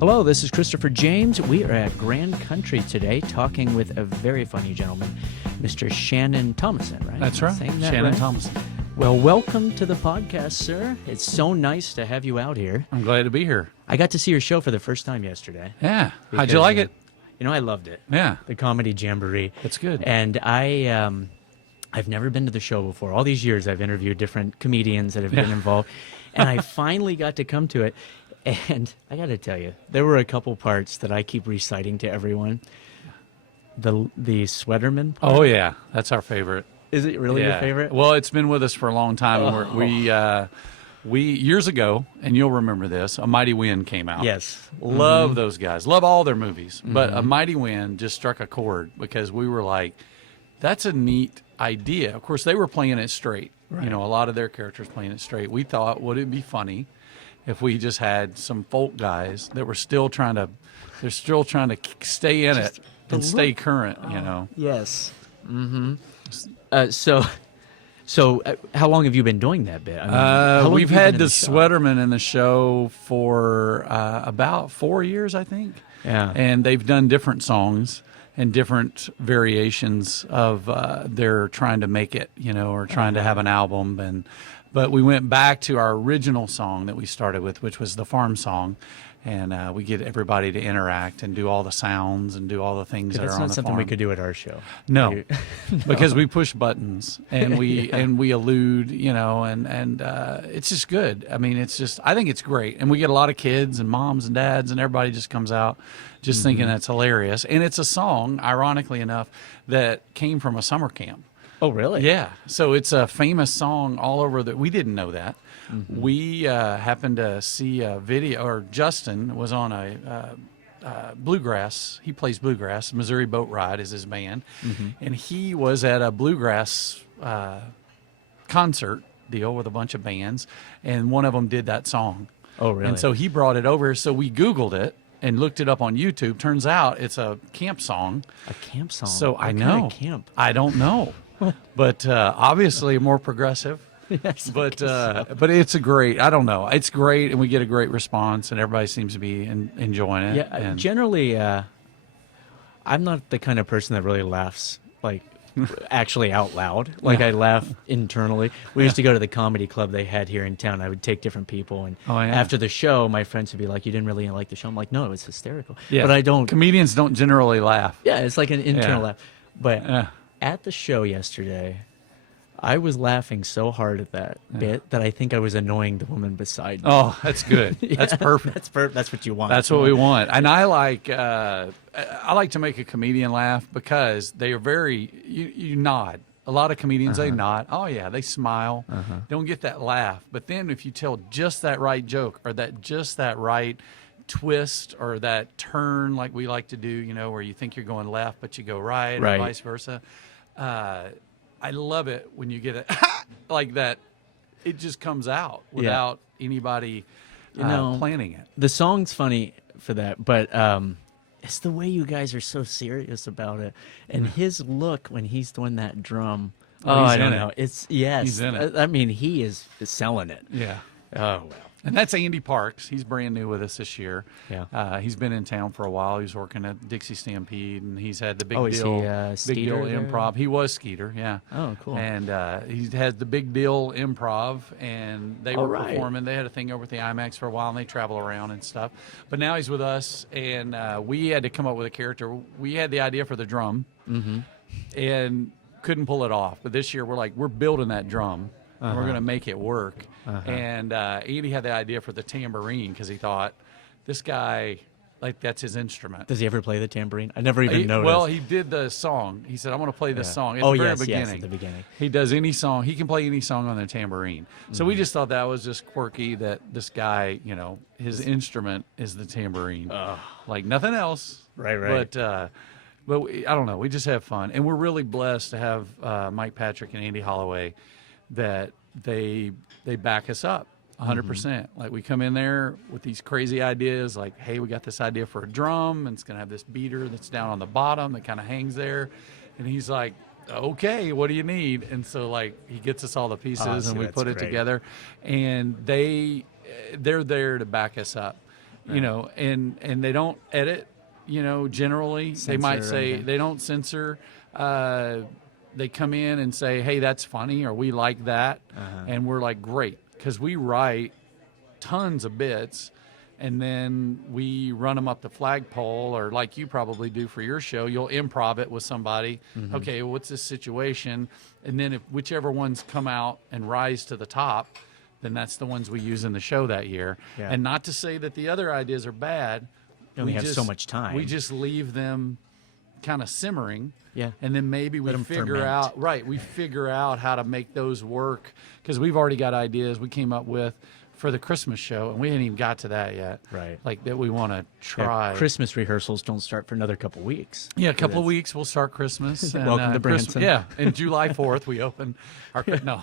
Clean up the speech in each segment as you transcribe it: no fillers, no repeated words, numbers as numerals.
Hello, this is Christopher James. We are at Grand Country today talking with a very funny gentleman, Mr. Shannon Thomason, right? That's right. Shannon right? Thomason. Well, welcome to the podcast, sir. It's so nice to have you out here. I'm glad to be here. I got to see your show for the first time yesterday. Yeah. How'd you like it? You know, I loved it. Yeah. The Comedy Jamboree. That's good. And I've never been to the show before. All these years I've interviewed different comedians that have been involved. And I finally got to come to it. And I got to tell you, there were a couple parts that I keep reciting to everyone. The Sweaterman part. Oh, yeah. That's our favorite. Is it really your favorite? Well, it's been with us for a long time. And we years ago, and you'll remember this, A Mighty Wind came out. Yes. Love those guys. Love all their movies. But A Mighty Wind just struck a chord because we were like, that's a neat idea. Of course, they were playing it straight. Right. You know, a lot of their characters playing it straight. We thought, would it be funny if we just had some folk guys that were still trying to stay in it and stay current, you know? Yes. Mm-hmm. So how long have you been doing that bit? I mean, we've had the Sweaterman in the show for about 4 years, I think. Yeah. And they've done different songs and different variations of their trying to make it, you know, or trying to have an album. But we went back to our original song that we started with, which was the farm song. And we get everybody to interact and do all the sounds and do all the things that are on the farm. That's not something we could do at our show. No, because we push buttons and we and we allude, you know, and it's just good. I mean, I think it's great. And we get a lot of kids and moms and dads and everybody just comes out just thinking that's hilarious. And it's a song, ironically enough, that came from a summer camp. Oh, really? Yeah. So it's a famous song all over we didn't know that. Mm-hmm. We happened to see a video, or Justin was on a bluegrass. He plays bluegrass. Missouri Boat Ride is his band. Mm-hmm. And he was at a bluegrass concert deal with a bunch of bands, and one of them did that song. Oh, really? And so he brought it over. So we Googled it and looked it up on YouTube. Turns out it's a camp song. A camp song? So what I know. Kind of camp? I don't know. But obviously more progressive. Yes, but it's I don't know. It's great, and we get a great response, and everybody seems to be enjoying it. Yeah, and generally, I'm not the kind of person that really laughs, like, actually out loud. Like, I laugh internally. We used to go to the comedy club they had here in town. I would take different people, and after the show, my friends would be like, you didn't really like the show? I'm like, no, it was hysterical. Yeah. But I don't. Comedians don't generally laugh. Yeah, it's like an internal laugh. But at the show yesterday, I was laughing so hard at that bit that I think I was annoying the woman beside me. Oh, that's good. That's perfect. That's what you want. That's what we want. And I like to make a comedian laugh because they are very you nod. A lot of comedians they nod. Oh yeah, they smile. Don't get that laugh. But then if you tell just that right joke or that right twist or that turn like we like to do, you know, where you think you're going left but you go right. Or vice versa. I love it when you get it like that. It just comes out without anybody, planning it. The song's funny for that, but it's the way you guys are so serious about it, and his look when he's doing that drum. I don't know. He's in it. I mean, he is selling it. Yeah. Oh well. And that's Andy Parks. He's brand new with us this year. Yeah. He's been in town for a while. He was working at Dixie Stampede, and he's had the Big Deal Improv. He was Skeeter, yeah. Oh, cool. And he has the Big Deal Improv, and they were performing. They had a thing over at the IMAX for a while, and they travel around and stuff. But now he's with us, and we had to come up with a character. We had the idea for the drum, and couldn't pull it off. But this year, we're building that drum. And we're going to make it work. And Andy had the idea for the tambourine because he thought, this guy, like, that's his instrument. Does he ever play the tambourine? I never even noticed. Well, he did the song. He said, I'm going to play this song at the very beginning. Yes, at the beginning. He does any song. He can play any song on the tambourine. So we just thought that was just quirky that this guy, you know, his instrument is the tambourine. Like nothing else. Right. But I don't know. We just have fun. And we're really blessed to have Mike Patrick and Andy Holloway that they back us up 100%. Like we come in there with these crazy ideas like, hey, we got this idea for a drum and it's going to have this beater that's down on the bottom that kind of hangs there. And he's like, okay, what do you need? And so like he gets us all the pieces and we put it together, and they're there to back us up. you know, and they don't edit, you know, generally. They might say they don't censor. They come in and say, hey, that's funny, or we like that. And we're like, great, because we write tons of bits, and then we run them up the flagpole, or like you probably do for your show, you'll improv it with somebody. Okay, well, what's this situation? And then if whichever ones come out and rise to the top, then that's the ones we use in the show that year. And not to say that the other ideas are bad. We have so much time. We just leave them kind of simmering. And then maybe we figure ferment. out, we figure out how to make those work, because we've already got ideas we came up with for the Christmas show, and we ain't even got to that yet. Like that we want to try. Christmas rehearsals don't start for another couple weeks. A couple of weeks we'll start Christmas. And, welcome to Branson. And July 4th we open our no.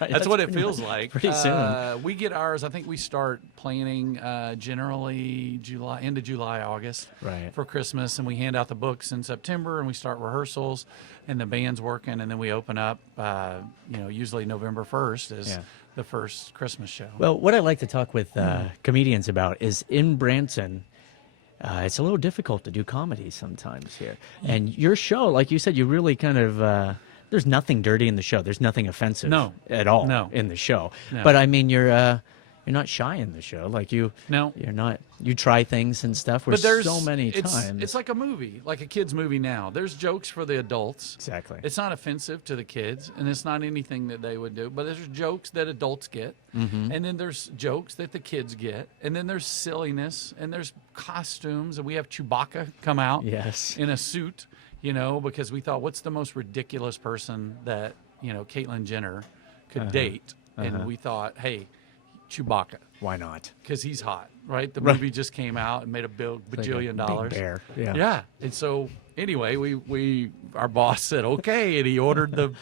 That's what it feels like. Pretty soon. We get ours. I think we start planning generally end of July, August for Christmas, and we hand out the books in September, and we start rehearsals, and the band's working, and then we open up. Usually November 1st is the first Christmas show. Well, what I like to talk with comedians about is in Branson, it's a little difficult to do comedy sometimes here. And your show, like you said, you really kind of, there's nothing dirty in the show. There's nothing offensive at all in the show. But I mean, you're not shy in the show. Like you're not, you try things and stuff. But there's so many times. It's like a movie, like a kid's movie now. There's jokes for the adults. Exactly. It's not offensive to the kids, and it's not anything that they would do. But there's jokes that adults get, and then there's jokes that the kids get, and then there's silliness, and there's costumes, and we have Chewbacca come out in a suit, because we thought, what's the most ridiculous person that, Caitlyn Jenner could date? And we thought, hey, Chewbacca. Why not? Because he's hot, right? The movie just came out and made a bajillion dollars. Big bear. Yeah. And so anyway, we our boss said okay, and he ordered the,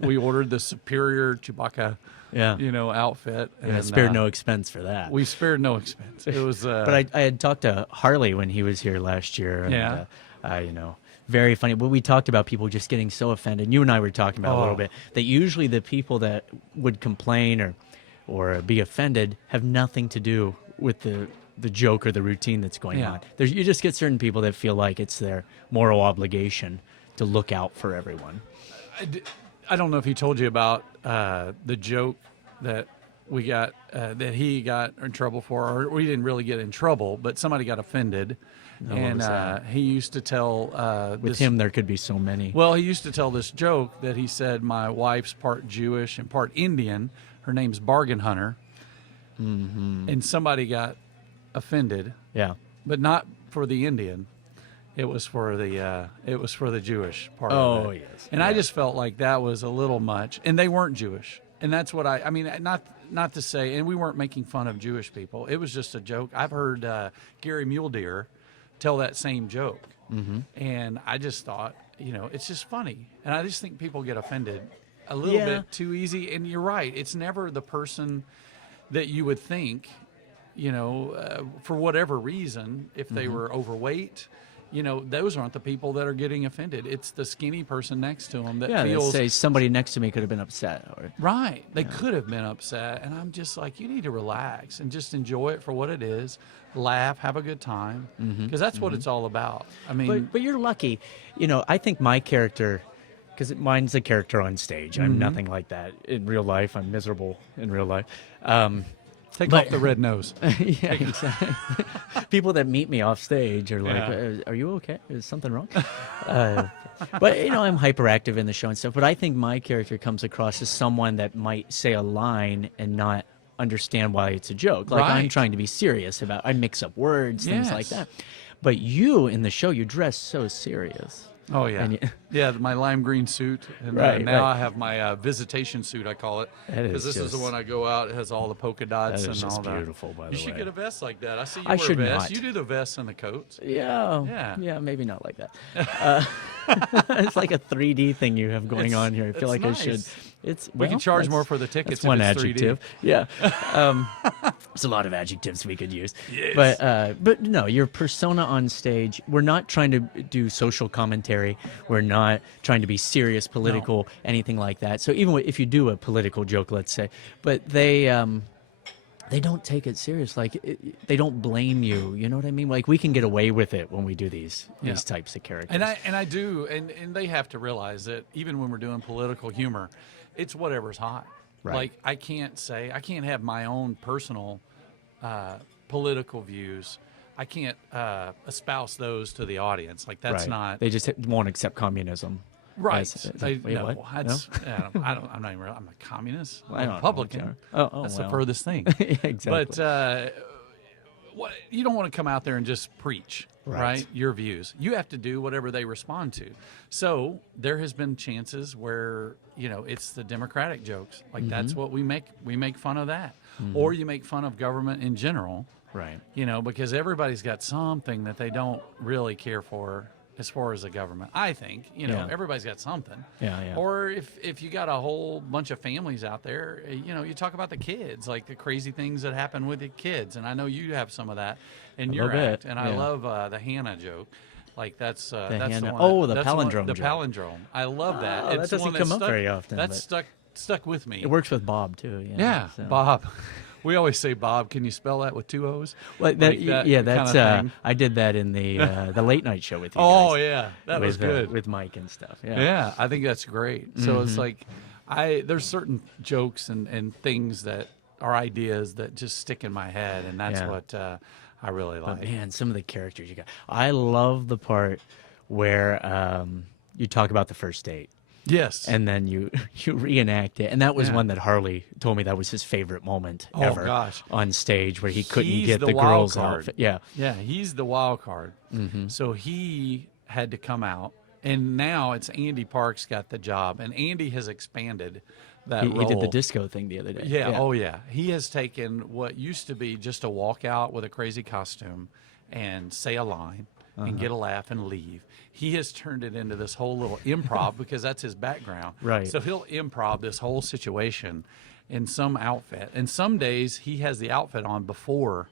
we ordered the superior Chewbacca, outfit. And spared no expense for that. We spared no expense. It was. But I had talked to Harley when he was here last year. And, very funny. But we talked about people just getting so offended. You and I were talking about a little bit that usually the people that would complain or be offended have nothing to do with the joke or the routine that's going on. You just get certain people that feel like it's their moral obligation to look out for everyone. I don't know if he told you about the joke that we got, that he got in trouble for, or we didn't really get in trouble, but somebody got offended. No, and he used to tell... with him, there could be so many. Well, he used to tell this joke that he said, my wife's part Jewish and part Indian. Her name's Bargain Hunter. And somebody got offended. But not for the Indian. It was for the Jewish part of it. Yes. And I just felt like that was a little much. And they weren't Jewish. And that's what I mean, not to say, and we weren't making fun of Jewish people. It was just a joke. I've heard Gary Muledeer tell that same joke. And I just thought, it's just funny. And I just think people get offended a little bit too easy. And you're right. It's never the person that you would think, for whatever reason, if they were overweight, those aren't the people that are getting offended. It's the skinny person next to them that feels... say somebody next to me could have been upset. Right. They could have been upset. And I'm just like, you need to relax and just enjoy it for what it is. Laugh, have a good time. Because that's what it's all about. I mean... But you're lucky. I think my character... Because mine's a character on stage. I'm nothing like that in real life. I'm miserable in real life. Take off the red nose. Exactly. People that meet me off stage are like, are you okay? Is something wrong? But, I'm hyperactive in the show and stuff. But I think my character comes across as someone that might say a line and not understand why it's a joke. Like I'm trying to be serious I mix up words, things like that. But you in the show, you dress so serious. Oh, yeah. My lime green suit. And now I have my visitation suit, I call it. Because this is the one I go out. It has all the polka dots and all that. That's beautiful, by the way. You should get a vest like that. I see you wear a vest. Not. You do the vests and the coats. Yeah, maybe not like that. It's like a 3D thing you have going on here. I feel like nice. I should. We can charge more for the tickets. That's one if it's adjective. 3D. Yeah. There's a lot of adjectives we could use. Yes. But no, your persona on stage, we're not trying to do social commentary. We're not trying to be serious, political, anything like that. So even if you do a political joke, let's say, but they, they don't take it serious. Like they don't blame you. You know what I mean? Like we can get away with it when we do these types of characters. And I do, and they have to realize that even when we're doing political humor, it's whatever's hot. Right. Like I can't have my own personal political views. I can't espouse those to the audience. Like that's not. They just won't accept communism. Right. Wait, what? That's, I'm not even. I'm a communist. Well, I'm a Republican. That's the furthest thing. Exactly. But you don't want to come out there and just preach, right? Your views. You have to do whatever they respond to. So there has been chances where it's the Democratic jokes. Like that's what we make. We make fun of that, or you make fun of government in general. Right. Because everybody's got something that they don't really care for as far as the government. I think, everybody's got something. Yeah. Or if you got a whole bunch of families out there, you talk about the kids, like the crazy things that happen with the kids. And I know you have some of that in your act. And I love the Hannah joke. Like that's the one. The palindrome. The palindrome. I love that. Oh, that doesn't come up very often. That's stuck with me. It works with Bob too. Yeah, so. Bob. We always say Bob. Can you spell that with 2 O's? Well, that's I did that in the late night show with you. Oh guys, yeah, that was good with Mike and stuff. Yeah, I think that's great. So it's like there's certain jokes and things that are ideas that just stick in my head, and that's what I really like. But man, some of the characters you got. I love the part where you talk about the first date. Yes. And then you reenact it. And that was one that Harley told me that was his favorite moment ever on stage, where he couldn't get the girl's outfit. Yeah. Yeah, he's the wild card. So he had to come out. And now it's Andy Parks got the job. And Andy has expanded that role. He did the disco thing the other day. Yeah. Oh, yeah. He has taken what used to be just a walkout with a crazy costume and say a line and get a laugh and leave. He has turned it into this whole little improv because that's his background. Right. So he'll improv this whole situation in some outfit. And some days he has the outfit on before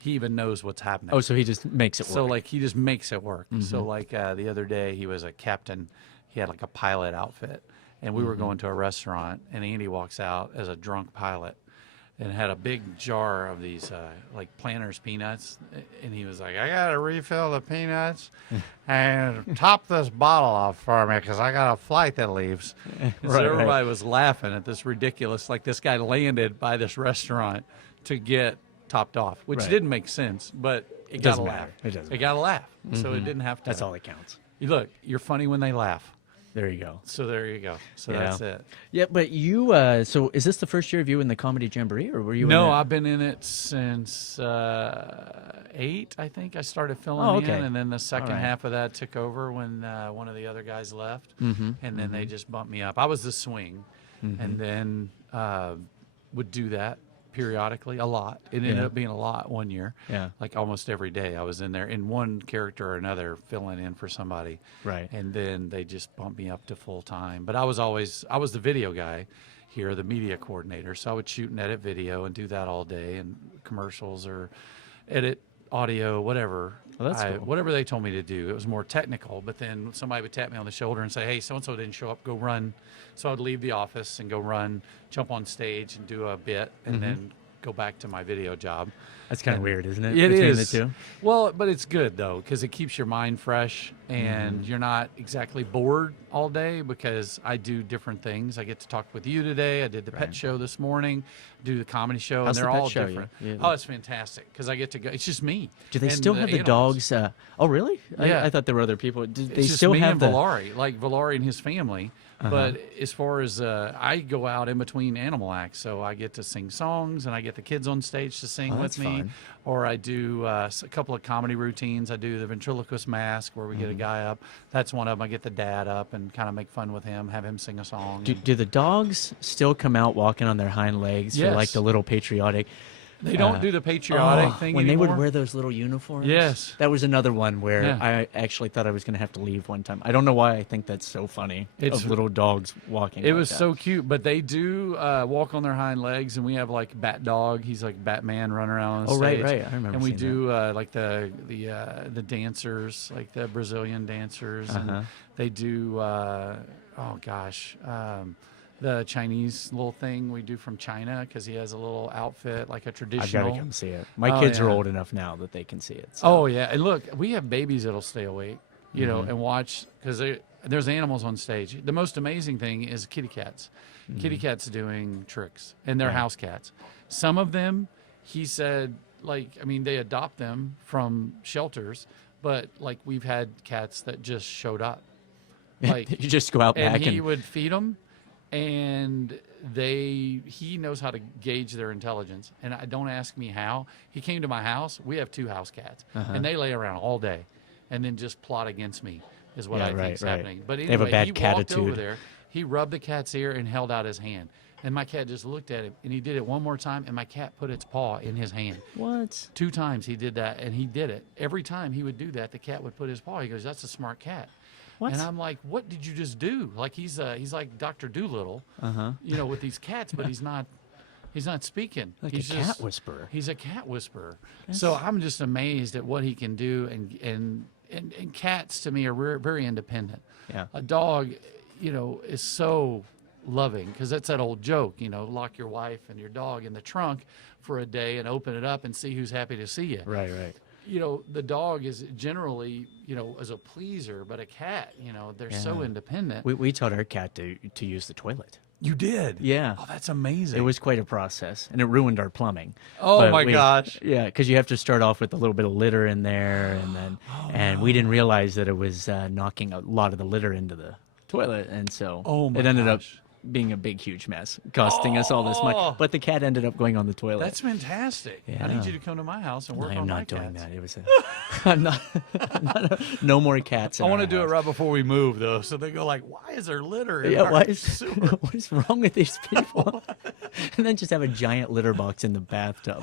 he even knows what's happening. Oh, so he just makes it work. So, like, he just makes it work. So, like, the other day he was a captain. He had, like, a pilot outfit. And we were going to a restaurant, and Andy walks out as a drunk pilot and had a big jar of these like Planters peanuts, and he was like, I gotta refill the peanuts and top this bottle off for me because I got a flight that leaves. So everybody was laughing at this ridiculous, like this guy landed by this restaurant to get topped off, which didn't make sense, but it got a laugh. It got a laugh, so it didn't have to. That's all that counts. Look, you're funny when they laugh. There you go. So there you go. So that's it. Yeah, but you, so is this the first year of you in the Comedy Jamboree, or were you No, in I've been in it since 8, I think. I started filling in, and then the second half of that took over when one of the other guys left, and then they just bumped me up. I was the swing, and then would do that periodically a lot. It ended up being a lot one year. Yeah. Like almost every day I was in there in one character or another filling in for somebody. Right. And then they just bumped me up to full time. But I was the video guy here, the media coordinator. So I would shoot and edit video and do that all day, and commercials or edit audio, whatever. Well, that's cool. Whatever they told me to do. It was more technical, but then somebody would tap me on the shoulder and say, hey, so-and-so didn't show up, go run. So I'd leave the office and go run, jump on stage and do a bit, and then go back to my video job. That's kind of weird, isn't it? It Between is. the two? Well, but it's good, though, because it keeps your mind fresh, and you're not exactly bored all day, because I do different things. I get to talk with you today. I did the pet show this morning, do the comedy show, How's and they're the pet all show? different. Yeah. Oh, it's fantastic, because I get to go. It's just me. Do they and still have the animals. dogs? Oh, really? Yeah. I thought there were other people. Do they It's just still me have and the... Valari, like Valari and his family. But as far as I go out in between animal acts, so I get to sing songs, and I get the kids on stage to sing with me. fun. Or I do a couple of comedy routines. I do the ventriloquist mask, where we get a guy up. That's one of them. I get the dad up and kind of make fun with him, have him sing a song. Do the dogs still come out walking on their hind legs for like Yes. the little patriotic? They don't do the patriotic thing when anymore. they would wear those little uniforms. Yes. That was another one where Yeah. I actually thought I was going to have to leave one time. I don't know why I think that's so funny. It's- of little dogs walking. It like was that. so cute, but they do walk on their hind legs, and we have like Bat Dog. He's like Batman running around on Oh, right, stage. right. I remember And we seeing do like the dancers, like the Brazilian dancers, and they do. the Chinese little thing we do from China because he has a little outfit like a I've traditional. got to come see it. My Oh, kids are yeah. old enough now that they can see it. So. Oh yeah, and look, we have babies that'll stay awake, you know, Mm-hmm. and watch because there's animals on stage. The most amazing thing is kitty cats. Kitty cats doing tricks, and they're Mm-hmm. Yeah. house cats. Some of them, he said, like, I mean, they adopt them from shelters, but like we've had cats that just showed up, like, you just go out and back he and would feed them, and he knows how to gauge their intelligence. And don't ask me how. He came to my house. We have 2 house cats, and they lay around all day, and then just plot against me is what Yeah, I think right, is right. happening. But They anyway, have a bad he walked over catitude. there. He rubbed the cat's ear and held out his hand. And my cat just looked at him, and he did it one more time, and my cat put its paw in his hand. what? 2 times he did that, and he did it. Every time he would do that, the cat would put his paw. He goes, "That's a smart cat." What? And I'm like, "What did you just do?" Like he's like Dr. Doolittle, you know, with these cats, but he's not speaking. Like he's a cat whisperer. He's a cat whisperer. So I'm just amazed at what he can do, and cats to me are very independent. Yeah. A dog, you know, is so loving because that's that old joke, you know, lock your wife and your dog in the trunk for a day and open it up and see who's happy to see you. Right, right. You know, the dog is generally, you know, as a pleaser, but a cat, you know, they're so Yeah. independent. We taught our cat to use the toilet. You did? Yeah. Oh, that's amazing. It was quite a process, and it ruined our plumbing. Oh, But my gosh. Yeah, because you have to start off with a little bit of litter in there, and then we didn't realize that it was knocking a lot of the litter into the toilet, and so Oh, my it ended up gosh. being a big, huge mess, costing us all this Oh. money. But the cat ended up going on the toilet. That's fantastic. I Yeah. need you to come to my house and work I on am my not doing cats. that. It was I'm not, no more cats. I want to do it right before we move, though, so they go like, "Why is there litter in Yeah, our why is sewer?" what is wrong with these people? And then just have a giant litter box in the bathtub.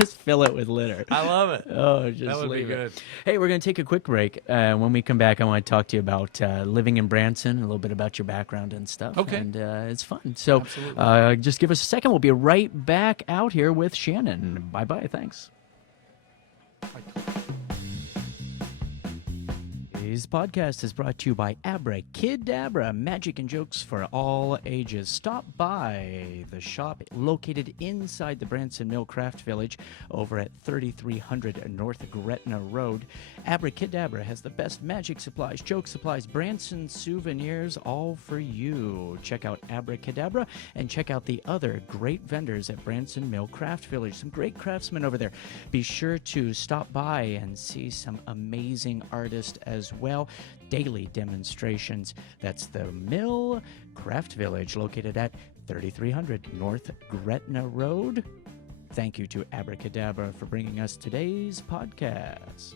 Just fill it with litter. I love it. Oh, just That would be leave it. good. Hey, we're going to take a quick break. When we come back, I want to talk to you about living in Branson, a little bit about your background and stuff. Okay. And it's fun. So Absolutely. just give us a second. We'll be right back out here with Shannon. Bye-bye. Thanks. Today's podcast is brought to you by Abracadabra, magic and jokes for all ages. Stop by the shop located inside the Branson Mill Craft Village over at 3300 North Gretna Road. Abracadabra has the best magic supplies, joke supplies, Branson souvenirs, all for you. Check out Abracadabra and check out the other great vendors at Branson Mill Craft Village. Some great craftsmen over there. Be sure to stop by and see some amazing artists as well. Daily demonstrations. That's the Mill Craft Village located at 3300 North Gretna Road. Thank you to Abracadabra for bringing us today's podcast.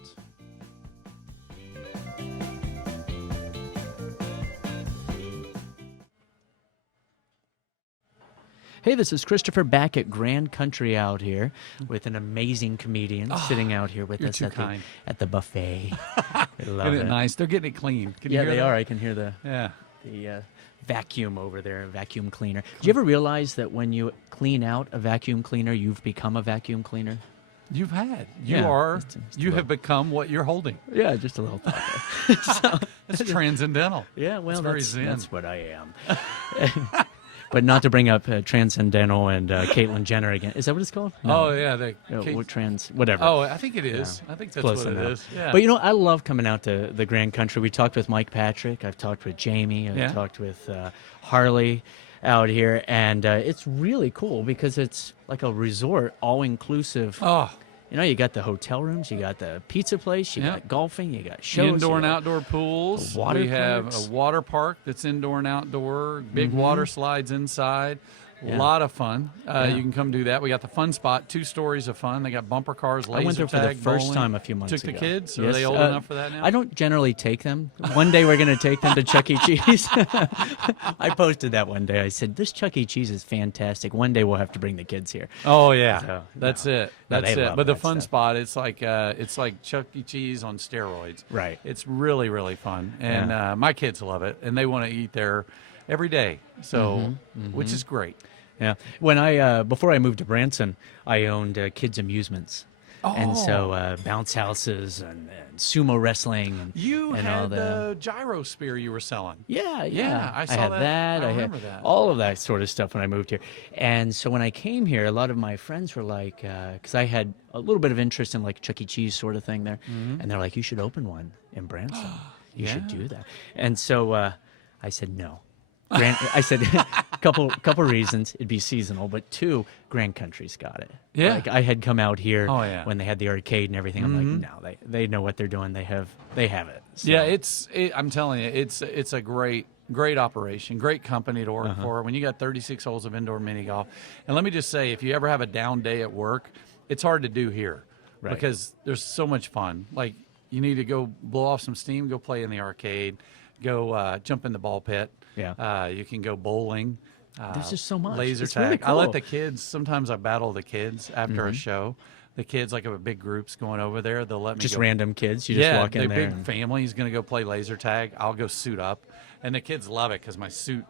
Hey, this is Christopher back at Grand Country out here with an amazing comedian sitting out here with you're us too kind. at the buffet. I love Isn't it it. nice? They're getting it clean. Can you Yeah, hear they that? are. I can hear the Yeah. vacuum over there, vacuum cleaner. Do you ever realize that when you clean out a vacuum cleaner, you've become a vacuum cleaner? You Yeah, just a you little- have become what you're holding. Yeah, just a little thought there. It's transcendental. Yeah, well, It's very zen. that's what I am. But not to bring up Transcendental and Caitlyn Jenner again. Is that what it's called? Oh yeah, the Whatever. Oh, I think it is. I think that's Close what enough. it is. Yeah. But you know, I love coming out to the Grand Country. We talked with Mike Patrick. I've talked with Jamie. I've Yeah. talked with Harley out here. And it's really cool because it's like a resort, all-inclusive. Oh, You know, you got the hotel rooms, you got the pizza place, you Yeah. got golfing, you got shows. indoor you and got- outdoor pools. the water We have parks. a water park that's indoor and outdoor. Big water slides inside. A Yeah. lot of fun. Yeah. You can come do that. We got the fun spot, 2 stories of fun. They got bumper cars, laser I went there for the tag, first bowling. time a few months Took ago. the kids? Are Yes, they old enough for that now? I don't generally take them. One day we're going to take them to Chuck E. Cheese. I posted that one day. I said, this Chuck E. Cheese is fantastic. One day we'll have to bring the kids here. Oh yeah, So, that's no. it. No, That's they it. love But the that fun stuff. spot, it's like Chuck E. Cheese on steroids. Right. It's really really fun, and my kids love it, and they want to eat there every day. So, which is great. Yeah. When before I moved to Branson, I owned Kids Amusements. And so bounce houses and sumo wrestling and, You and had all the gyro spear you were selling. Yeah, I saw had that. I I remember had that. all of that sort of stuff when I moved here. And so when I came here, a lot of my friends were like, because I had a little bit of interest in like Chuck E. Cheese sort of thing there, and they're like, you should open one in Branson. You should Yeah. do that. And so I said no. I said couple reasons. It'd be seasonal, but two, Grand Country's got it. Yeah. Like I had come out here Oh, yeah. when they had the arcade and everything. I'm like, no, they know what they're doing. They have it. So, Yeah, I'm telling you, it's a great operation, great company to work for. When you got 36 holes of indoor mini golf, and let me just say, if you ever have a down day at work, it's hard to do here Right. because there's so much fun. Like you need to go blow off some steam, go play in the arcade, go jump in the ball pit. Yeah. You can go bowling. There's just so much. Laser It's tag. really I let cool. the kids. Sometimes I battle the kids after a show. The kids, like, have big groups going over there. They'll let me just go. random kids. You just walk in they're there. big and- families going to go play laser tag. I'll go suit up, and the kids love it because my suit,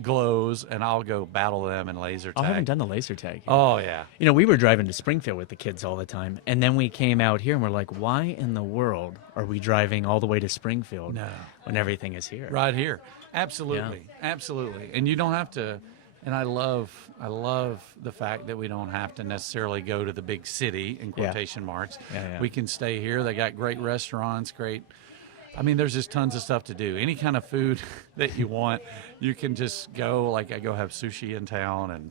glows, and I'll go battle them in laser Oh, tag. I haven't done the laser tag. Yet. Oh yeah, We were driving to Springfield with the kids all the time, and then we came out here and we're like, why in the world are we driving all the way to Springfield No. when everything is here? right here. Absolutely, absolutely. And you don't have to. And I love the fact that we don't have to necessarily go to the big city in quotation marks. Yeah. We can stay here. They got great restaurants, I mean, there's just tons of stuff to do. Any kind of food that you want, you can just go. Like I go have sushi in town, and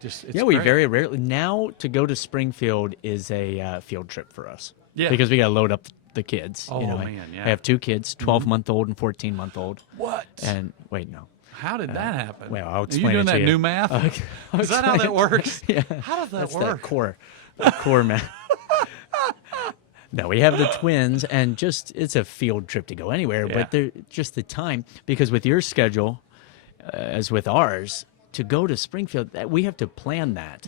it's We great. very rarely now to go to Springfield is a field trip for us. Yeah. because we got to load up the kids. Oh, I- man, yeah. I have two kids, 12-month-old and 14-month-old. What? And wait, no. How did that happen? well, I'll Are explain you doing it to that you. new math? I'll Is that how that explain it. works? Yeah. How does that That's work? that core man. No, we have the twins, and it's a field trip to go anywhere, Yeah. but they're just the time, because with your schedule, as with ours, to go to Springfield, we have to plan that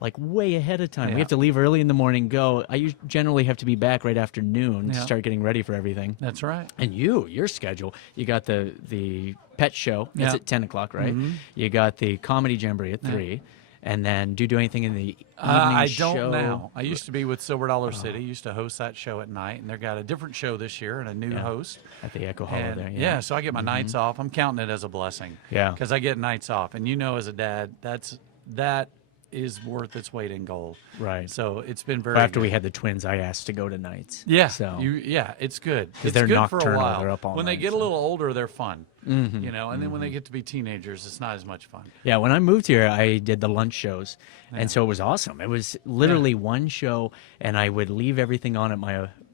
like way ahead of time. Yeah. We have to leave early in the morning, go. I generally have to be back right after noon to Yeah. start getting ready for everything. That's right. And your schedule, you got the pet show. It's Yeah. at 10 o'clock, right? You got the Comedy Jamboree at 3. And then do you do anything in the evening I show? don't now. I used to be with Silver Dollar City. Used to host that show at night, and they got a different show this year and a new host. At the Echo Hall And, there. yeah, so I get my nights off. I'm counting it as a blessing. Yeah. because I get nights off, and as a dad, that is worth its weight in gold. Right. So it's been very. Well, after we good. had the twins, I asked to go to nights. Yeah. So it's good. It's they're good for a nocturnal. while. They're up all when they night, get so. a little older, they're fun. And then when they get to be teenagers, it's not as much fun. yeah, when I moved here, I did the lunch shows, and so it was awesome. It was literally one show, and I would leave everything on at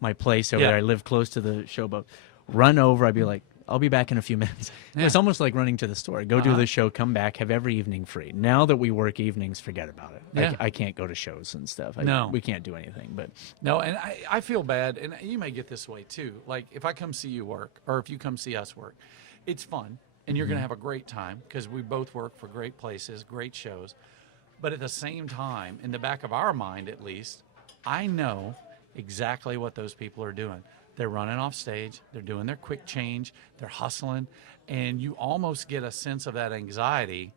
my place over Yeah. there. I live close to the showboat. Run over. I'd be like, I'll be back in a few minutes. It was almost like running to the store. Go do the show, come back, have every evening free. Now that we work evenings, forget about it. Yeah. I can't go to shows and stuff. No. We can't do anything. But No, and I feel bad, and you may get this way too. Like if I come see you work, or if you come see us work, it's fun, and you're going to have a great time because we both work for great places, great shows. But at the same time, in the back of our mind at least, I know exactly what those people are doing. They're running off stage, they're doing their quick change, they're hustling, and you almost get a sense of that anxiety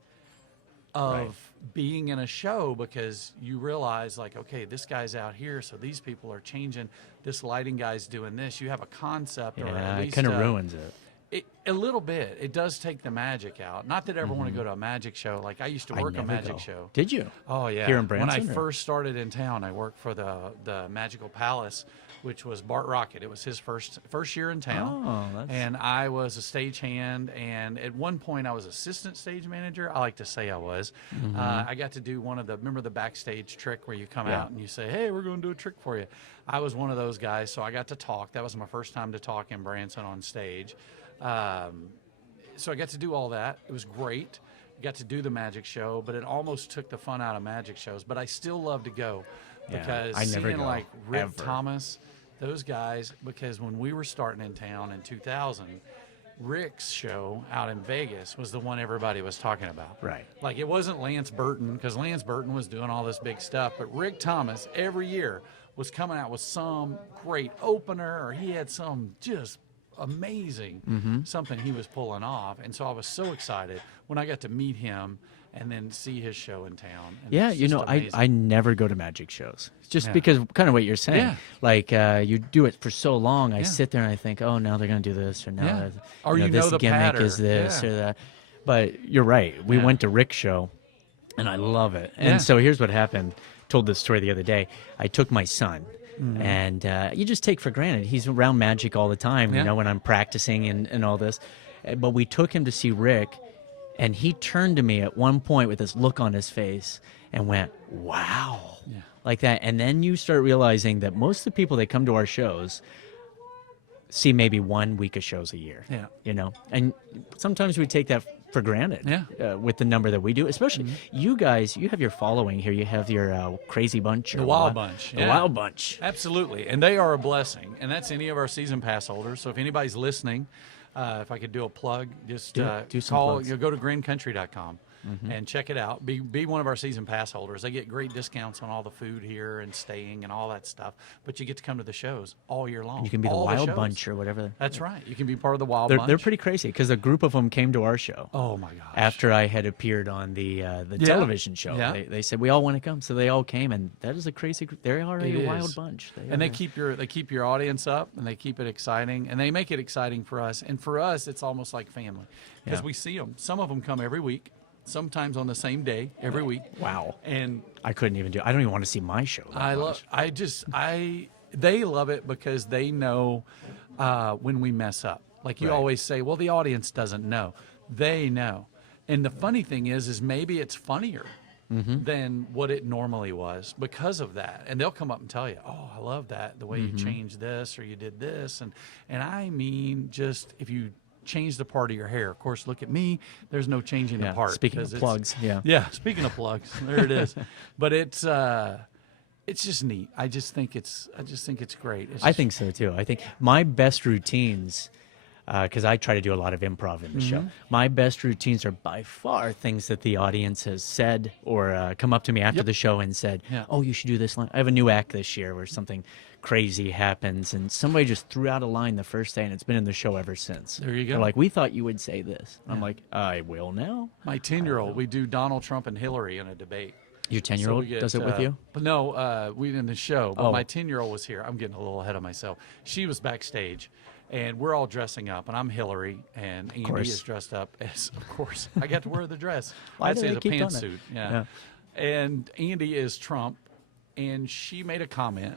of being in a show because you realize, like, okay, this guy's out here, so these people are changing. This lighting guy's doing this. You have a concept, or yeah, at it least kind of ruins it. a little bit. It does take the magic out. Not that I ever want to go to a magic show. Like I used to work a never magic go. show. Did you? Oh yeah. Here in Branson? When I or- first started in town, I worked for the Magical Palace, which was Bart Rocket. It was his first year in town. Oh, that's- And I was a stagehand, and at one point I was assistant stage manager. I like to say I was. I got to do remember the backstage trick where you come Yeah. out and you say, "Hey, we're going to do a trick for you." I was one of those guys, so I got to talk. That was my first time to talk in Branson on stage. So I got to do all that. It was great. I got to do the magic show, but it almost took the fun out of magic shows. But I still love to go Yeah, because I never seeing go, like Rick ever. Thomas, those guys, because when we were starting in town in 2000, Rick's show out in Vegas was the one everybody was talking about. Right. Like it wasn't Lance Burton, because Lance Burton was doing all this big stuff, but Rick Thomas every year was coming out with some great opener, or he had some just amazing something he was pulling off. And so I was so excited when I got to meet him and then see his show in town. And Yeah, it's you just know, amazing. I never go to magic shows just Yeah. because kind of what you're saying. Yeah. Like you do it for so long, I Yeah. sit there and I think, oh, now they're going to do this or now Yeah. that- Or you know this the gimmick patter. is this Yeah. or that. But you're right. We Yeah. went to Rick's show, and I love it. And Yeah. so here's what happened. Told this story the other day. I took my son. Mm-hmm. And you just take for granted. He's around magic all the time, Yeah. you know, when I'm practicing and all this. But we took him to see Rick, and he turned to me at one point with this look on his face and went, wow, like that. And then you start realizing that most of the people that come to our shows see maybe 1 week of shows a year, Yeah. you know, and sometimes we take that for granted with the number that we do, especially you guys. You have your following here. You have your crazy bunch. The Wild Bunch. The yeah. Wild Bunch. Absolutely. And they are a blessing. And that's any of our season pass holders. So if anybody's listening, if I could do a plug, just do some call, plugs. go to grandcountry.com and check it out. Be one of our season pass holders. They get great discounts on all the food here and staying and all that stuff. But you get to come to the shows all year long. You can be the All Wild shows. Bunch or whatever. That's right. You can be part of the Wild They're, Bunch. they're pretty crazy because a group of them came to our show. Oh my gosh. After I had appeared on the television show. Yeah. They said we all want to come, so they all came, and that is a crazy group. They are It a is. wild bunch. And they keep your audience up, and they keep it exciting, and they make it exciting for us. And for us, it's almost like family because Yeah. we see them. Some of them come every week, sometimes on the same day every week. Wow. And I couldn't even do. I don't even want to see my show. that much. they love it because they know when we mess up. Like you Right. always say, well, the audience doesn't know. They know. And the funny thing is maybe it's funnier than what it normally was because of that. And they'll come up and tell you, oh, I love that, the way you changed this or you did this. And I mean, just if you change the part of your hair, of course, look at me, there's no changing the Yeah, part. speaking of 'cause it's- plugs, yeah. Yeah, speaking of plugs, there it is. But it's just neat. I just think it's great. It's I just- think so too. I think my best routines, because I try to do a lot of improv in the show. My best routines are by far things that the audience has said or come up to me after the show and said, Yeah. "Oh, you should do this line." I have a new act this year where something crazy happens, and somebody just threw out a line the first day, and it's been in the show ever since. There you go. They're like, "We thought you would say this." I'm like, "I will now." My 10-year-old, we do Donald Trump and Hillary in a debate. Your So 10-year-old we get, does it with you? But no, we in the show. But Oh. my 10-year-old was here. I'm getting a little ahead of myself. She was backstage, and we're all dressing up, and I'm Hillary, and Andy course. is dressed up as, of course, I got to wear the dress. Why I'd do say they the keep doing that? pantsuit. Yeah. And Andy is Trump, and she made a comment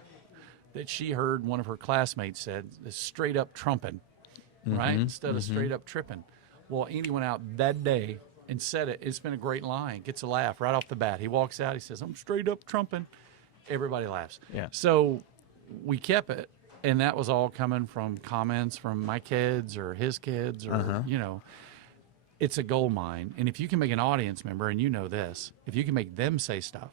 that she heard one of her classmates said, "This straight up trumping," right? Instead of straight up tripping. Well, Andy went out that day and said it. It's been a great line. Gets a laugh right off the bat. He walks out. He says, "I'm straight up trumping." Everybody laughs. Yeah. So we kept it, and that was all coming from comments from my kids or his kids or it's a gold mine. And if you can make an audience member, and you know this, if you can make them say stuff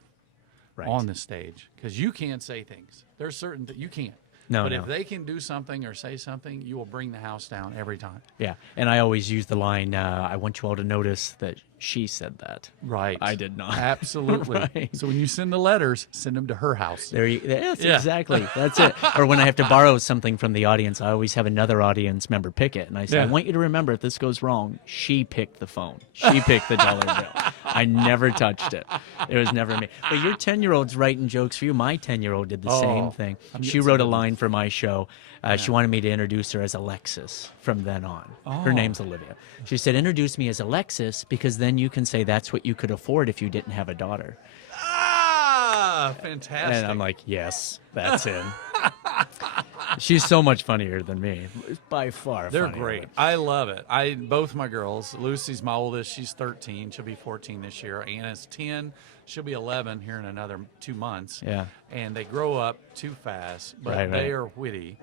Right. on the stage, because you can't say things. There's certain that you can't. No, but no. if they can do something or say something, you will bring the house down every time. Yeah, and I always use the line, "I want you all to notice that she said that." Right. I did not. Absolutely. Right. So when you send the letters, send them to her house. There you, yes, Yeah. exactly. That's it. Or when I have to borrow something from the audience, I always have another audience member pick it, and I say, Yeah. "I want you to remember, if this goes wrong, she picked the phone. She picked the dollar bill. I never touched it. It was never me." But your 10-year-old's writing jokes for you. My 10-year-old did the same thing. I'm She getting wrote a some of line for my show. She wanted me to introduce her as Alexis from then on. Her Oh. name's Olivia. She said, "Introduce me as Alexis because then you can say that's what you could afford if you didn't have a daughter." Ah, fantastic. And I'm like, yes, that's it. She's so much funnier than me, by far. They're funnier. great. I love it. Both my girls. Lucy's my oldest. She's 13. She'll be 14 this year. Anna's 10. She'll be 11 here in another 2 months. Yeah. And they grow up too fast, but Right, they right. are witty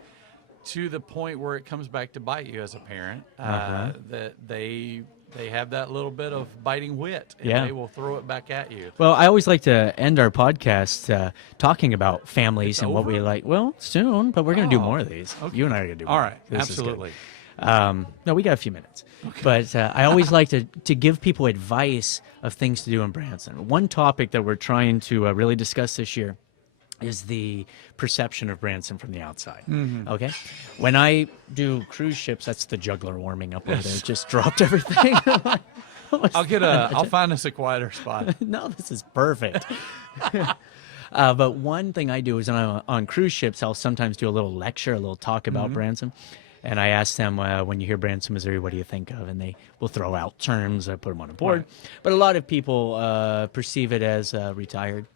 to the point where it comes back to bite you as a parent. That they have that little bit of biting wit, and Yeah. they will throw it back at you. Well, I always like to end our podcast talking about families It's and what we over? like. Well, soon, but we're going to do Oh, more of these. okay. You and I are going to do more. All right, This is good. absolutely. No, we got a few minutes. But I always like to give people advice of things to do in Branson. One topic that we're trying to really discuss this year is the perception of Branson from the outside. Mm-hmm. Okay, when I do cruise ships, that's the juggler warming up over there. Just dropped everything. I'll find us a quieter spot. No, this is perfect. But one thing I do is on cruise ships, I'll sometimes do a little lecture, a little talk about Branson. And I ask them, when you hear Branson, Missouri, what do you think of? And they will throw out terms. I put them on a board. Right. But a lot of people perceive it as retired,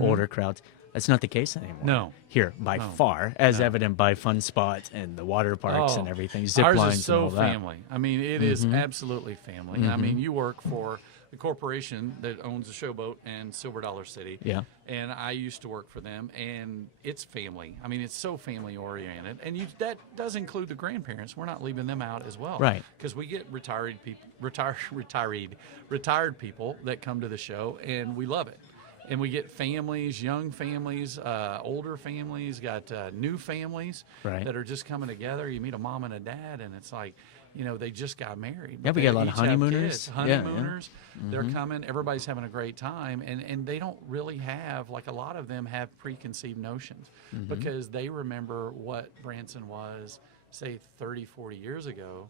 older crowds. That's not the case anymore. No. Here, by far, as evident by Fun Spot and the water parks and everything, zip ours lines is so and all that. family. I mean, it is absolutely family. I mean, you work for the corporation that owns the Showboat and Silver Dollar City. Yeah. And I used to work for them, and it's family. I mean, it's so family oriented, and that does include the grandparents. We're not leaving them out as well, Right? Because we get retired people that come to the show, and we love it. And we get families, young families, older families, got new families Right. that are just coming together. You meet a mom and a dad, and it's like, they just got married. Yeah, but we they got a lot of each have honeymooners. kids. Yeah, yeah. Honeymooners, they're coming. Everybody's having a great time, and they don't really have, like a lot of them have preconceived notions because they remember what Branson was, say, 30, 40 years ago.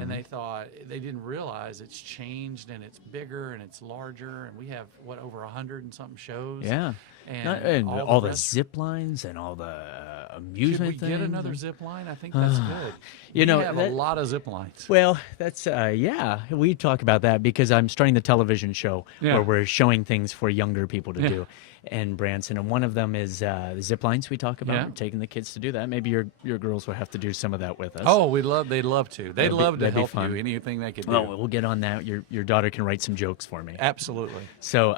And they thought, they didn't realize it's changed and it's bigger and it's larger, and we have over 100 and something shows. Yeah. And all the rest- zip lines and all the Should amusement we things. get another zip line? I think that's good. You know, we have a that- lot of zip lines. Well, that's yeah. We talk about that because I'm starting the television show Yeah. where we're showing things for younger people to Yeah. do in Branson, and one of them is the zip lines we talk about. Yeah. We're taking the kids to do that. Maybe your girls will have to do some of that with us. Oh, they'd love to. They'd That'd be- love to that'd be help fun. you. Anything they could do. Well, we'll get on that. Your daughter can write some jokes for me. Absolutely. So,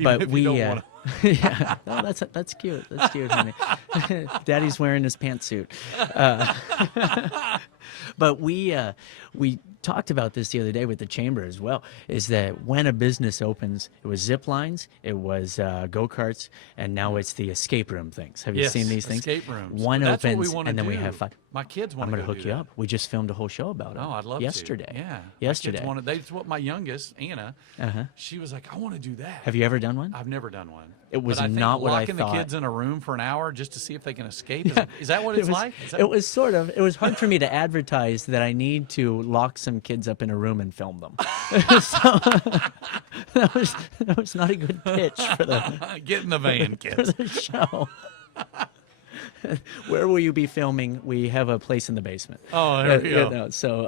Even but if you we, don't wanna. yeah, no, that's cute. That's cute, honey. Daddy's wearing his pantsuit. But we talked about this the other day with the chamber as well. Is that when a business opens, it was zip lines, it was go-karts, and now it's the escape room things. Have you Yes, seen these things? escape rooms. One That's what we opens, wanna and then we do. have five. My kids want I'm to going to hook you up. We just filmed a whole show about it. Oh, I'd love yesterday. to. Yeah. Yesterday. That's what my youngest, Anna, she was like, I want to do that. Have you ever done one? I've never done one. It was but I think not what I locking thought. the kids in a room for an hour just to see if they can escape. Is that what it's was, like? It was sort of. It was hard for me to advertise that I need to lock some kids up in a room and film them. So that was not a good pitch for the Get in the van, for kids. the show. Where will you be filming? We have a place in the basement. Oh, there we go. So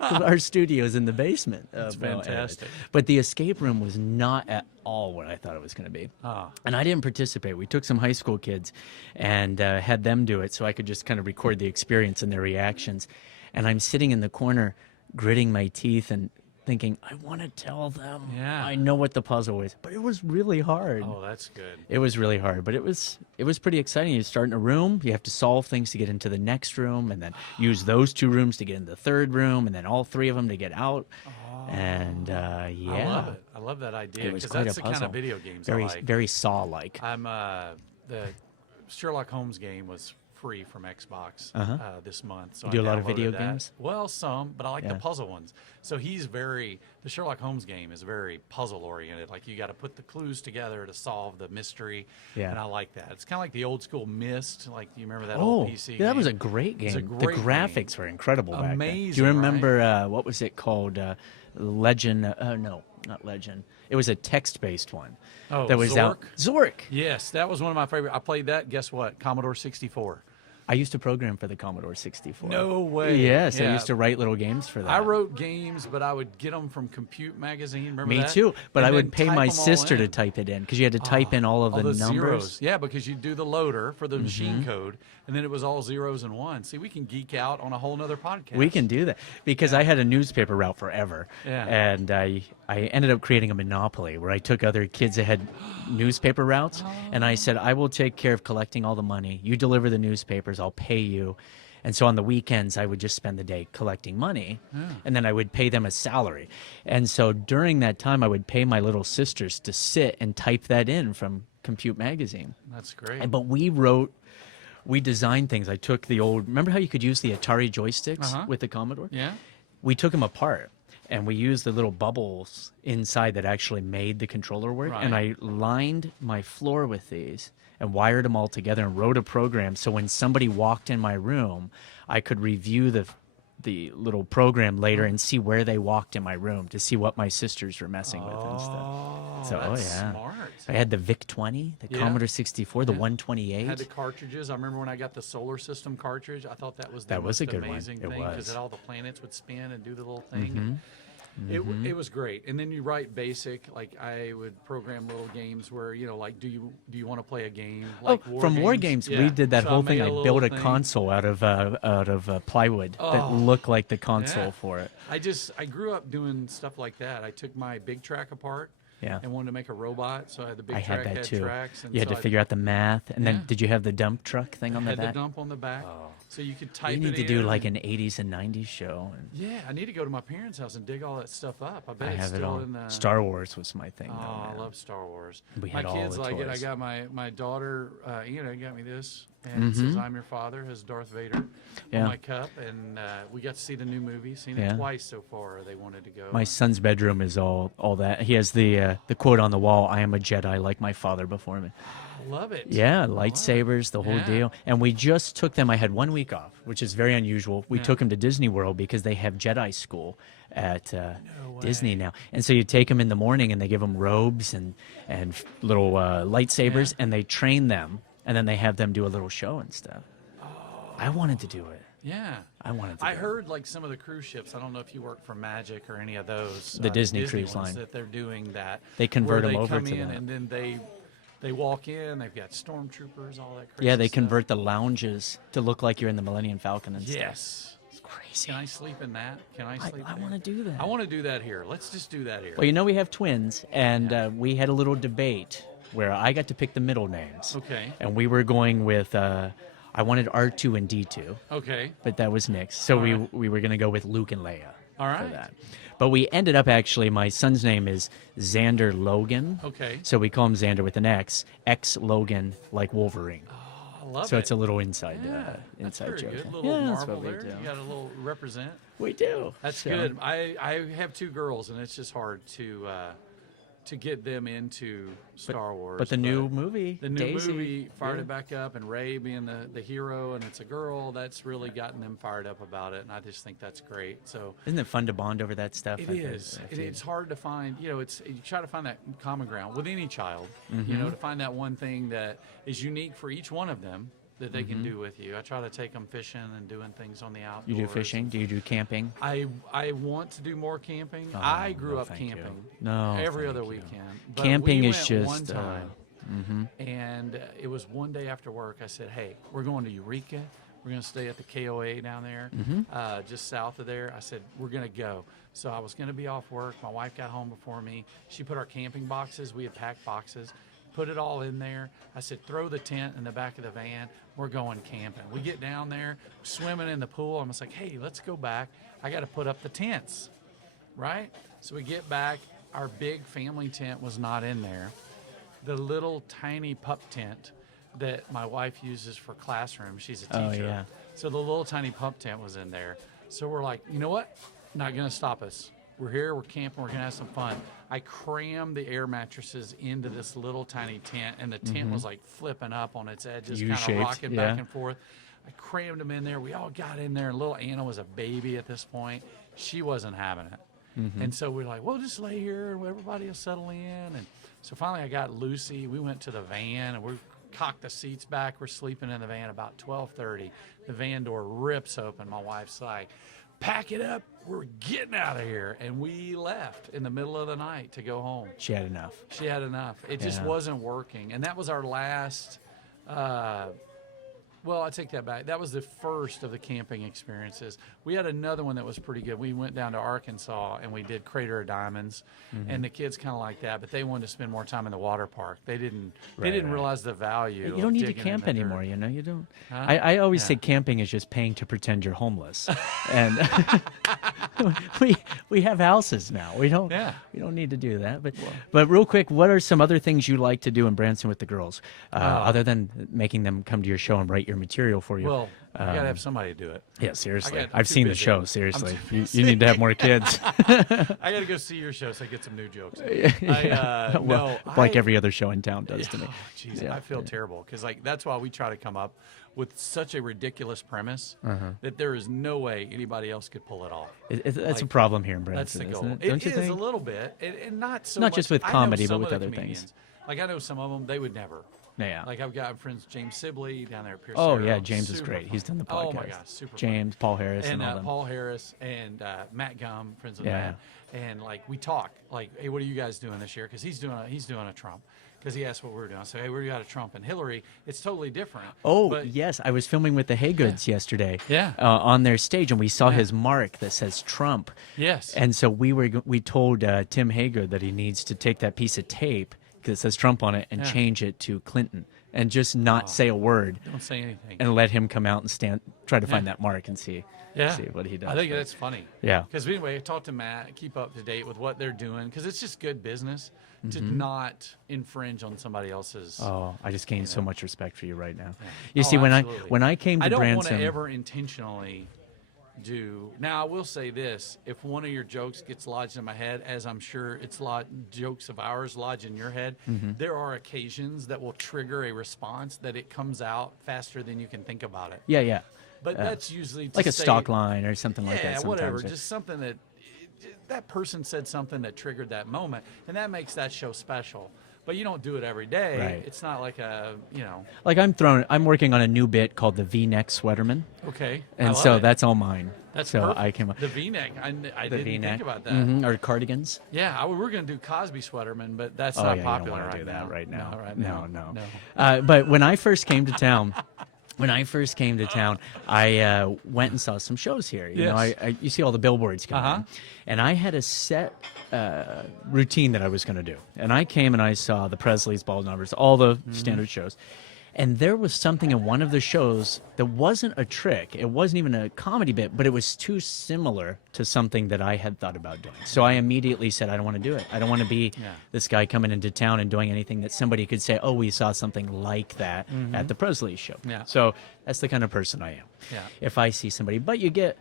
our studio's in the basement. That's of, Edit. fantastic. But the escape room was not at all what I thought it was going to be. Ah. And I didn't participate. We took some high school kids and had them do it so I could just kind of record the experience and their reactions. And I'm sitting in the corner gritting my teeth and thinking, I want to tell them. Yeah. I know what the puzzle is. But it was really hard. Oh, that's good. It was really hard, but it was pretty exciting. You start in a room, you have to solve things to get into the next room, and then use those two rooms to get into the third room, and then all three of them to get out. And yeah, I love it. I love that idea it was because quite that's a the kind puzzle. of video games Very I like. very Saw-like. I'm the Sherlock Holmes game was free from Xbox this month. So You do I a lot of downloaded video that. games? Well, some, but I like the Yeah. puzzle ones. So the Sherlock Holmes game is very puzzle oriented. Like you got to put the clues together to solve the mystery. Yeah. And I like that. It's kind of like the old school Myst. Like, you remember that Oh, old PC yeah, game? that was a great game. It's a The great graphics were incredible back then. Do Amazing, you remember what was it called? Legend? No, not Legend. It was a text-based one. Oh, that was out. Zork. Yes, that was one of my favorite. I played that. Guess what? Commodore 64. I used to program for the Commodore 64. No way. Yes, I Yeah. used to write little games for that. I wrote games, but I would get them from Compute Magazine. Remember Me that? too, but And I then would pay type my 'em all sister to in. type it in because you had to type in all of the numbers. Zeros. Yeah, because you do the loader for the machine Mm-hmm. code, and then it was all zeros and ones. See, we can geek out on a whole nother podcast. We can do that because I had a newspaper route forever, Yeah. and I ended up creating a monopoly where I took other kids that had newspaper routes, and I said, I will take care of collecting all the money. You deliver the newspapers, I'll pay you. And so on the weekends, I would just spend the day collecting money, and then I would pay them a salary. And so during that time, I would pay my little sisters to sit and type that in from Compute Magazine. That's great. But we designed things. I took the old, remember how you could use the Atari joysticks with the Commodore? Yeah. We took them apart and we used the little bubbles inside that actually made the controller work. And Right. I lined my floor with these and wired them all together and wrote a program so when somebody walked in my room, I could review the little program later and see where they walked in my room to see what my sisters were messing with and stuff. So, that's yeah. smart. I had the VIC-20, the Yeah. Commodore 64, the Yeah. 128. Had the cartridges. I remember when I got the solar system cartridge. I thought that was the That was most a good one. amazing It thing was. all the planets would spin and do the little thing. And it was great. And then you write basic. Like I would program little games where like do you want to play a game? Like From War Games, we Yeah. did that So whole made thing. I little built a thing. console out of plywood that looked like the console Yeah. for it. I grew up doing stuff like that. I took my big track apart. Yeah. And wanted to make a robot, so I had the big I track had that too. tracks. And You had so to figure out the math, and Yeah. then did you have the dump truck thing on the had back? the dump on the back, so you could type We need it to do in like and- an 80s and 90s show. And Yeah, I need to go to my parents' house and dig all that stuff up. I bet I it's have it still all. in the. Star Wars was my thing. Oh, though, I man. love Star Wars. We My had all kids the like it. I toys. got my daughter, got me this, and it says "I'm your father" as Darth Vader Yeah. on my cup, and we got to see the new movie. Seen Yeah. it twice so far. They wanted to go. My son's bedroom is all that. He has the quote on the wall, "I am a Jedi like my father before me." I love it. Yeah, lightsabers, the whole Yeah. deal. And we just took them. I had 1 week off, which is very unusual. We Yeah. took them to Disney World because they have Jedi school at Disney way. now. And so you take them in the morning and they give them robes and little lightsabers Yeah. and they train them. And then they have them do a little show and stuff. I wanted to do it. Yeah. I wanted to I do heard like some of the cruise ships. I don't know if you work for Magic or any of those. The Disney cruise ones line. that they're doing that. They convert where them they over come to in that. and then they walk in. They've got stormtroopers, all that. Crazy Yeah, they stuff. convert the lounges to look like you're in the Millennium Falcon and stuff. Yes. It's crazy. Can I sleep in that? Can I sleep? I there? want to do that. I want to do that here. Let's just do that here. Well, you know we have twins, and we had a little debate where I got to pick the middle names. Okay. And we were going with, I wanted R2 and D2, Okay. but that was mixed. So All right. we were going to go with Luke and Leia All for right. that. But we ended up actually, my son's name is Xander Logan. Okay. So we call him Xander with an X. X Logan, like Wolverine. I love So it. it's a little inside Yeah, that's inside very joke. good. Yeah, Little that's marvel what we there. do. You got a little represent. We do. That's So- good. I have two girls, and it's just hard to get them into Star Wars. But the new movie, the new Daisy, movie fired yeah. it back up, and Ray being the hero, and it's a girl, that's really gotten them fired up about it, and I just think that's great. So Isn't it fun to bond over that stuff? it I think- is. I And feel- it's hard to find. It's you try to find that common ground with any child. Mm-hmm. To find that one thing that is unique for each one of them that they can do with you. I try to take them fishing and doing things on the outdoors. You do fishing? Do you do camping? I want to do more camping. Oh, I grew no, up thank you. camping. No, every thank other you. weekend. But Camping we is went just, one time, and it was one day after work. I said, "Hey, we're going to Eureka. We're going to stay at the KOA down there, just south of there." I said, "We're going to go." So I was going to be off work. My wife got home before me. She put our camping boxes. We had packed boxes. Put it all in there. I said, throw the tent in the back of the van. We're going camping. We get down there, swimming in the pool. I'm just like, hey, let's go back. I got to put up the tents, right? So we get back. Our big family tent was not in there. The little tiny pup tent that my wife uses for classroom. She's a Oh, teacher. yeah. So the little tiny pup tent was in there. So we're like, you know what? Not going to stop us. We're here, we're camping, we're going to have some fun. I crammed the air mattresses into this little tiny tent, and the tent was like flipping up on its edges, kind of U-shaped, rocking yeah. back and forth. I crammed them in there. We all got in there, and little Anna was a baby at this point. She wasn't having it. And so we're like, well, just lay here, and everybody will settle in. And so finally I got Lucy. We went to the van, and we cocked the seats back. We're sleeping in the van about 12:30. The van door rips open. My wife's like, pack it up. We're getting out of here. And we left in the middle of the night to go home. She had enough. She had enough. It just Yeah. wasn't working. And that was our last, well, I take that back. That was the first of the camping experiences. We had another one that was pretty good. We went down to Arkansas and we did Crater of Diamonds, and the kids kind of like that, but they wanted to spend more time in the water park. They didn't Right. realize the value. You of don't need to digging in camp the dirt. anymore, you know. You don't. Huh? I always Yeah. say camping is just paying to pretend you're homeless, and we have houses now. We don't. Yeah. We don't need to do that. But real quick, what are some other things you like to do in Branson with the girls, other than making them come to your show and write your your material for you. Well, I gotta have somebody to do it. Yeah, seriously. I'm I've too seen the busy. show. I'm Seriously, too you need to have more kids. I gotta go see your show so I get some new jokes. Well, like every other show in town does to me. Jeez, Yeah, I feel terrible because like that's why we try to come up with such a ridiculous premise that there is no way anybody else could pull it off. That's a problem here in That's Branson, the isn't goal. it? Don't you is think? a little bit, and not so Not much. just with I know comedy, but some with of the other things. comedians. Like I know some of them, they would never. Yeah. Like I've got friends, James Sibley down there at Pierce. Oh Arrow, yeah, James is super great. funny. He's done the podcast. Oh my gosh, super James, Paul Harris, funny. and all And them. Paul Harris and Matt Gum, friends with Yeah. Matt. And like we talk, like, hey, what are you guys doing this year? Because he's doing a Trump. Because he asked what we were doing. I said, hey, we got a Trump and Hillary. It's totally different. Oh but, yes, I was filming with the Haygoods yesterday. Yeah. On their stage, and we saw his mark that says Trump. Yes. And so we told Tim Haygood that he needs to take that piece of tape that says Trump on it and change it to Clinton, and just not say a word. Don't say anything. And let him come out and try to find that mark and see what he does. I think that's funny. Yeah. Because anyway, talk to Matt, keep up to date with what they're doing, because it's just good business to not infringe on somebody else's. Oh, I just gained so much respect for you right now. Yeah. You see, when Absolutely. I came to I don't Branson, want to ever intentionally do. Now, I will say this: if one of your jokes gets lodged in my head, as I'm sure it's jokes of ours lodge in your head, there are occasions that will trigger a response that it comes out faster than you can think about it. yeah. But that's usually to Like a say- stock line or something like that. Yeah, Sometimes. whatever. Just something that person said something that triggered that moment, and that makes that show special. But you don't do it every day. Right. It's not like Like I'm working on a new bit called the V-neck sweaterman, Okay. I and love so it. that's all mine. That's so perfect. I came up The V-neck. I the didn't V-neck think about that. or cardigans. Yeah, we're going to do Cosby sweaterman, but that's Oh not yeah, popular you don't want to right do now. that right now. No, right now. No. But when I first came to town. I went and saw some shows here. You know, Yes. you see all the billboards coming, and I had a set routine that I was going to do. And I came and I saw the Presley's, Ball Numbers, all the standard shows. And there was something in one of the shows that wasn't a trick. It wasn't even a comedy bit, but it was too similar to something that I had thought about doing. So I immediately said, I don't want to do it. I don't want to be this guy coming into town and doing anything that somebody could say, oh, we saw something like that at the Presley show. Yeah. So that's the kind of person I am. Yeah. If I see somebody, but you get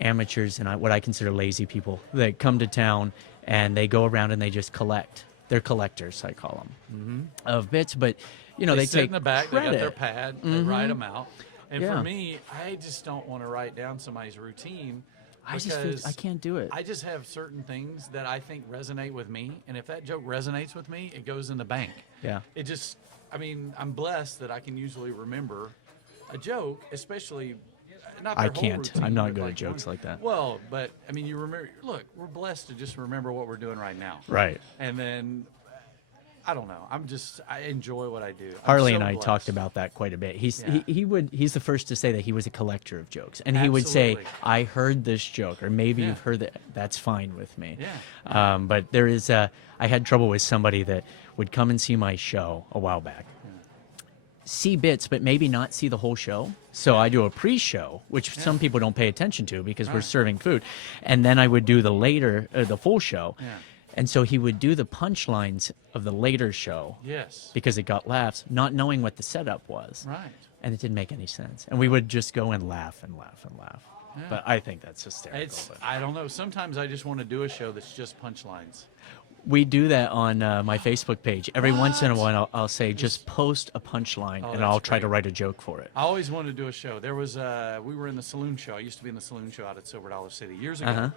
amateurs and what I consider lazy people that come to town and they go around and they just collect. They're collectors, I call them, of bits. But they sit take in the back. credit. They got their pad. They write them out. And Yeah. for me, I just don't want to write down somebody's routine. I just feel I can't do it. I just have certain things that I think resonate with me, and if that joke resonates with me, it goes in the bank. Yeah. It just, I'm blessed that I can usually remember a joke, especially not their I whole can't. routine, I'm not but good at jokes like that. Well, but you remember. Look, we're blessed to just remember what we're doing right now. Right. And then. I don't know. I enjoy what I do. Harley I'm and so I blessed. talked about that quite a bit. He's the first to say that he was a collector of jokes, and he would Absolutely. say, "I heard this joke," or maybe Yeah. you've heard that. That's fine with me. Yeah. But there is I had trouble with somebody that would come and see my show a while back, see bits, but maybe not see the whole show. So I do a pre-show, which some people don't pay attention to because we're serving food, and then I would do the full show. Yeah. And so he would do the punchlines of the later show Yes. because it got laughs, not knowing what the setup was. Right. And it didn't make any sense. And we would just go and laugh and laugh and laugh. Yeah. But I think that's hysterical. but- I don't know. Sometimes I just want to do a show that's just punchlines. We do that on my Facebook page. Every once in a What? while, I'll say, just post a punchline, and that's I'll try to great. write a joke for it. I always wanted to do a show. There was we were in the saloon show. I used to be in the saloon show out at Silver Dollar City years ago. Uh-huh.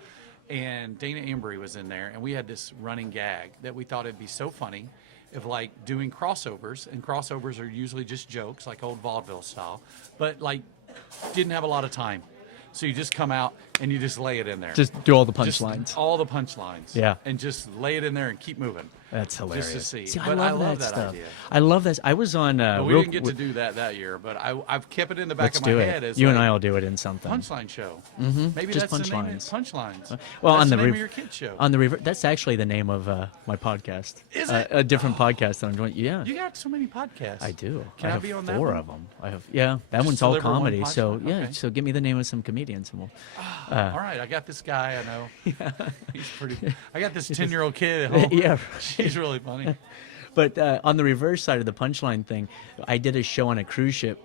And Dana Embry was in there, and we had this running gag that we thought it'd be so funny of like doing crossovers, and crossovers are usually just jokes, like old vaudeville style, but like didn't have a lot of time. So you just come out and you just lay it in there. Just do all the Just punchlines. all the punchlines. Yeah. And just lay it in there and keep moving. That's hilarious. Just to see. See, But I love that that stuff. idea. I love that. I was on. But we Real- didn't get to do that year, but I've kept it in the back Let's of my do head it. as You like, and I will do it in something. punchline show. Maybe Just that's the name of it. punchlines. Punchlines. Well, that's on the name of rev- your kid show. On the river. That's actually the name of my podcast. Is it? A different podcast that I'm doing. Yeah. You got so many podcasts. I do. Can I have be on that 4 one? of them. I have. Yeah, that Just one's all deliver one comedy. So punchline? yeah. Okay. So give me the name of some comedians, and we'll. All right, I got this guy I know. He's pretty. I got this 10-year-old kid at home. Yeah. He's really funny. But on the reverse side of the punchline thing, I did a show on a cruise ship,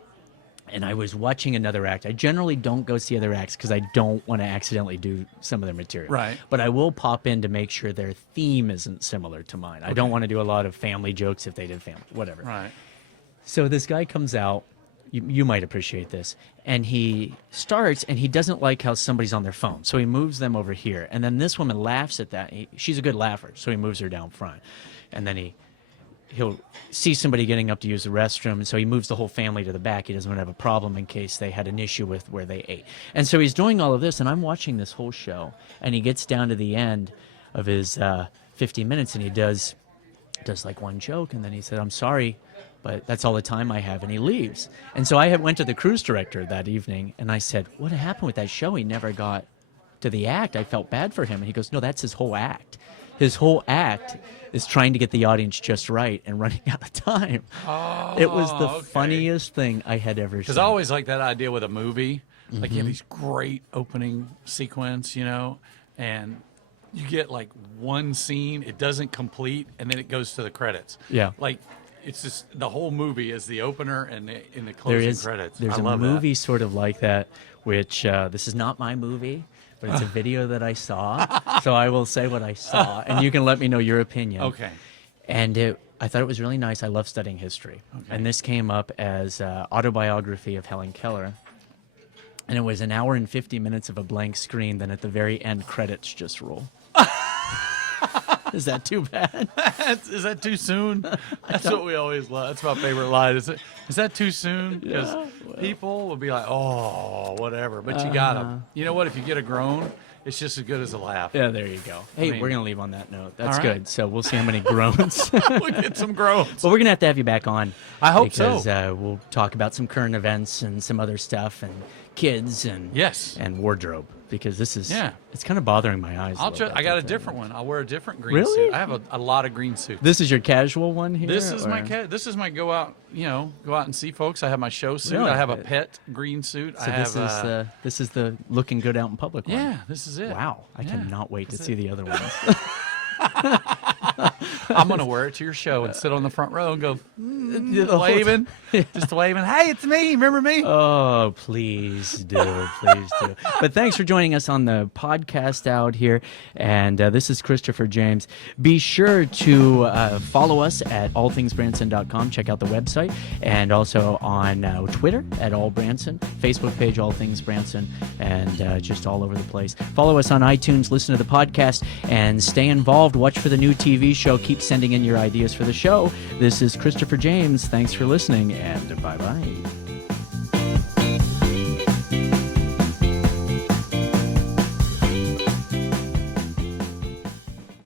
and I was watching another act. I generally don't go see other acts because I don't want to accidentally do some of their material. Right. But I will pop in to make sure their theme isn't similar to mine. I don't want to do a lot of family jokes if they did family, whatever. Right. So this guy comes out. You might appreciate this. And he starts, and he doesn't like how somebody's on their phone. So he moves them over here. And then this woman laughs at that. She's a good laugher, so he moves her down front. And then he'll see somebody getting up to use the restroom, and so he moves the whole family to the back. He doesn't want to have a problem in case they had an issue with where they ate. And so he's doing all of this, and I'm watching this whole show. And he gets down to the end of his 50 minutes, and he does like one joke, and then he said, "I'm sorry, but that's all the time I have," and he leaves. And so I went to the cruise director that evening, and I said, "What happened with that show? He never got to the act. I felt bad for him." And he goes, "No, that's his whole act. His whole act is trying to get the audience just right and running out of time." Oh, it was the okay. funniest thing I had ever seen. Because I always like that idea with a movie. Like you have these great opening sequence, and you get like one scene, it doesn't complete, and then it goes to the credits. Yeah. Like it's just the whole movie is the opener and in the closing credits. There's I a love movie sort of like that, which this is not my movie, but it's a video that I saw. So I will say what I saw, and you can let me know your opinion. Okay. And I thought it was really nice. I love studying history. Okay. And this came up as autobiography of Helen Keller. And it was an hour and 50 minutes of a blank screen. Then at the very end, credits just roll. Is that too bad? Is that too soon? That's what we always love. That's my favorite line. Is that too soon? Because people will be like, "Oh, whatever." But you got them. You know what? If you get a groan, it's just as good as a laugh. Yeah, there you go. Hey, mean- we're going to leave on that note. That's All right. good. So we'll see how many groans. We'll get some groans. Well, we're going to have you back on. I hope so. Because we'll talk about some current events and some other stuff and kids and Yes. and wardrobe, because this is Yeah. it's kind of bothering my eyes. I got a different one. I'll wear a different green Really? suit. I have a lot of green suits. This is your casual one here? This is or- this is my go out and see folks. I have my show suit. Really? I have a pet green suit. So this is the looking good out in public one. yeah, this is it. Wow. I Yeah, cannot wait to that's see it. the other ones. I'm gonna wear it to your show and sit on the front row and go The whole waving, just waving. Hey, it's me. Remember me? Oh, please do. Please do. But thanks for joining us on the podcast out here. And this is Christopher James. Be sure to follow us at allthingsbranson.com. Check out the website. And also on Twitter at allbranson, Facebook page All Things Branson, and just all over the place. Follow us on iTunes, listen to the podcast, and stay involved. Watch for the new TV show. Keep sending in your ideas for the show. This is Christopher James. Thanks for listening, and bye-bye.